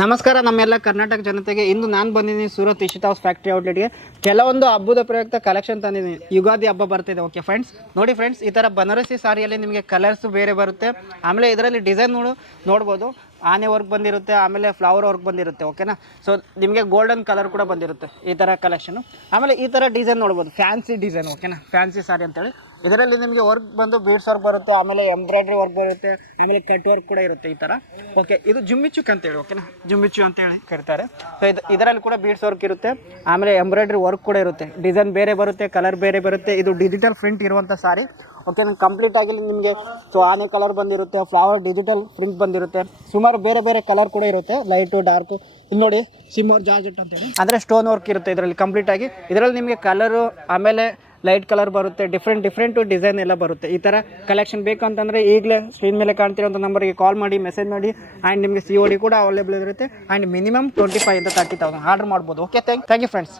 ನಮಸ್ಕಾರ ನಮ್ಮೆಲ್ಲ ಕರ್ನಾಟಕ ಜನತೆಗೆ. ಇಂದು ನಾನು ಬಂದಿದ್ದೀನಿ ಸೂರತ್ ಇಶಿತಾ ಹೌಸ್ ಫ್ಯಾಕ್ಟ್ರಿ ಔಟ್ಲೆಟ್ಗೆ. ಕೆಲವೊಂದು ಹಬ್ಬದ ಪ್ರಯುಕ್ತ ಕಲೆಕ್ಷನ್ ತಂದಿದ್ದೀನಿ. ಯುಗಾದಿ ಹಬ್ಬ ಬರ್ತಿದೆ. ಓಕೆ ಫ್ರೆಂಡ್ಸ್, ನೋಡಿ ಫ್ರೆಂಡ್ಸ್, ಈ ಥರ ಬನಾರಸಿ ಸಾರಿಯಲ್ಲಿ ನಿಮಗೆ ಕಲರ್ಸ್ ಬೇರೆ ಬರುತ್ತೆ. ಆಮೇಲೆ ಇದರಲ್ಲಿ ಡಿಸೈನ್ ನೋಡ್ಬೋದು. ಆನೆ ವರ್ಕ್ ಬಂದಿರುತ್ತೆ, ಆಮೇಲೆ ಫ್ಲವರ್ ವರ್ಕ್ ಬಂದಿರುತ್ತೆ. ಓಕೆನಾ. ಸೊ ನಿಮಗೆ ಗೋಲ್ಡನ್ ಕಲರ್ ಕೂಡ ಬಂದಿರುತ್ತೆ ಈ ಥರ ಕಲೆಕ್ಷನು. ಆಮೇಲೆ ಈ ಥರ ಡಿಸೈನ್ ನೋಡ್ಬೋದು, ಫ್ಯಾನ್ಸಿ ಡಿಸೈನ್. ಓಕೆನಾ, ಫ್ಯಾನ್ಸಿ ಸಾರಿ ಅಂತೇಳಿ. ಇದರಲ್ಲಿ ನಿಮಗೆ ವರ್ಕ್ ಬಂದು ಬೀಡ್ಸ್ ವರ್ಕ್ ಬರುತ್ತೆ, ಆಮೇಲೆ ಎಂಬ್ರಾಯ್ಡ್ರಿ ವರ್ಕ್ ಬರುತ್ತೆ, ಆಮೇಲೆ ಕಟ್ ವರ್ಕ್ ಕೂಡ ಇರುತ್ತೆ ಈ ಥರ. ಓಕೆ, ಇದು ಜುಮ್ಮಿಚುಕ್ ಅಂತೇಳಿ. ಓಕೆನಾ, ಜುಮ್ಮಿಚು ಅಂತೇಳಿ ಕರೀತಾರೆ. ಸೊ ಇದರಲ್ಲಿ ಕೂಡ ಬೀಡ್ಸ್ ವರ್ಕ್ ಇರುತ್ತೆ, ಆಮೇಲೆ ಎಂಬ್ರಾಯ್ಡ್ರಿ ವರ್ಕ್ ಕೂಡ ಇರುತ್ತೆ. ಡಿಸೈನ್ ಬೇರೆ ಬರುತ್ತೆ, ಕಲರ್ ಬೇರೆ ಬರುತ್ತೆ. ಇದು ಡಿಜಿಟಲ್ ಪ್ರಿಂಟ್ ಇರುವಂಥ ಸಾರಿ. ಓಕೆ, ನಂಗೆ ಕಂಪ್ಲೀಟ್ ಆಗಿ ನಿಮಗೆ ಸೊ ಆನೆ ಕಲರ್ ಬಂದಿರುತ್ತೆ, ಫ್ಲವರ್ ಡಿಜಿಟಲ್ ಪ್ರಿಂಟ್ ಬಂದಿರುತ್ತೆ, ಸುಮಾರು ಬೇರೆ ಬೇರೆ ಕಲರ್ ಕೂಡ ಇರುತ್ತೆ, ಲೈಟು ಡಾರ್ಕು. ಇಲ್ಲಿ ನೋಡಿ, ಸಿಮ್ಮರ್ ಜಾರ್ಜೆಟ್ ಅಂತೇಳಿ, ಅಂದರೆ ಸ್ಟೋನ್ ವರ್ಕ್ ಇರುತ್ತೆ ಇದರಲ್ಲಿ ಕಂಪ್ಲೀಟ್ ಆಗಿ. ಇದರಲ್ಲಿ ನಿಮಗೆ ಕಲರು, ಆಮೇಲೆ ಲೈಟ್ ಕಲರ್ ಬರುತ್ತೆ, ಡಿಫ್ರೆಂಟ್ ಡಿಸೈನ್ ಎಲ್ಲ ಬರುತ್ತೆ. ಈ ಥರ ಕಲೆಕ್ಷನ್ ಬೇಕಂತಂದರೆ ಈಗಲೇ ಸ್ಕ್ರೀನ್ ಮೇಲೆ ಕಾಣ್ತಿರೋಂಥ ನಂಬರ್ಗೆ ಕಾಲ್ ಮಾಡಿ, ಮೆಸೇಜ್ ಮಾಡಿ. ಆ್ಯಂಡ್ ನಿಮಗೆ COD ಕೂಡ ಅವೈಲೇಬಲ್ ಇರುತ್ತೆ. ಆ್ಯಂಡ್ ಮಿನಿಮಮ್ 25,000 to 30,000 ಆರ್ಡರ್ ಮಾಡ್ಬೋದು. Okay, thank you friends.